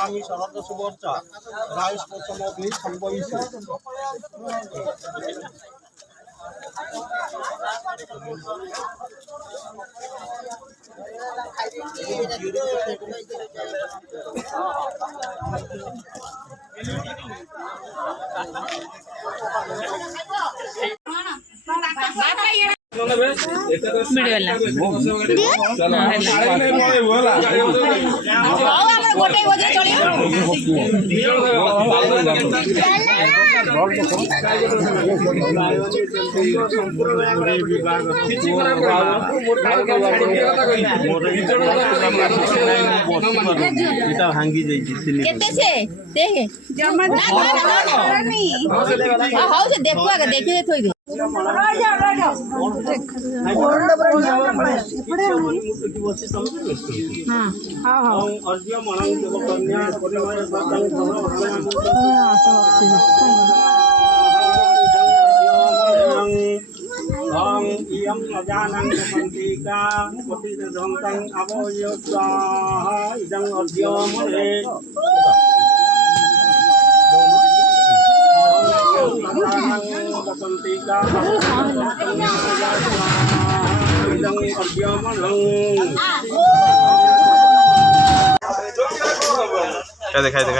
আমি শরৎ সুবর্চা রাইস প্রথম অগ্নি সম্ভবিছে ভাঙ্গি যাইছি দেখো আগে দেখে থই দে Iam ajanan kemantika pati sedongkang aboyoswa idang adya mole ajanan kemantika idang adya maleng खाई दे